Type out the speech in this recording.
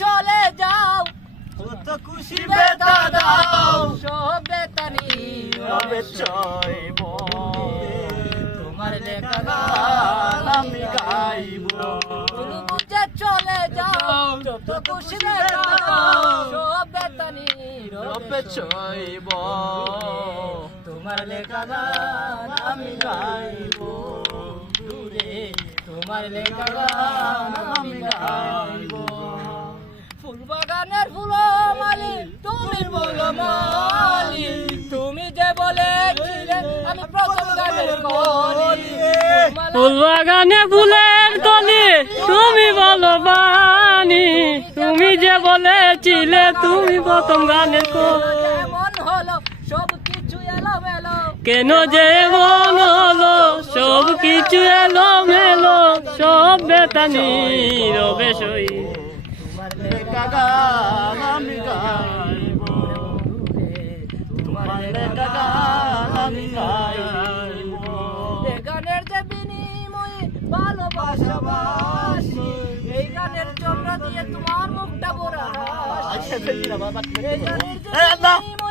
চলে যাও, কত খুশি বেতা দাও, সব বেতানি রবে চাইব, তোমার লেখা গান আমি গাইব। তুমি বুঝে চলে যাও, যত খুশি বেতাও, সব বেতানি রবে চাইব, তোমার লেখা গান আমি গাইব দূরে, তোমার লেখা গান আমি গাইব। ফুল বাগানের ফুল মালি তুমি বলো মালি, তুমি যে বলেছিলে আমি প্রথম গানের কলি। ফুল বাগানে ফুলের কলি তুমি বলো বানি, তুমি যে বলেছিলে তুমি প্রথম গানের কলি। যেমন হলো সব কিছু এলো মেলো, কেন যে মন হলো সব কিছু এলো মেলো, সব বেতানি রবে সই। তোমার লেখা গান আমি গাইব, তোমার লেখা গান আমি গাইব। এ গানের যে বিনিময়ে ভালোবাসাবাসি, এই গানের জন্য দিয়ে তোমার মুখটা ভরা হাসি। এই গানের যে আল্লাহ। বিনিময়ে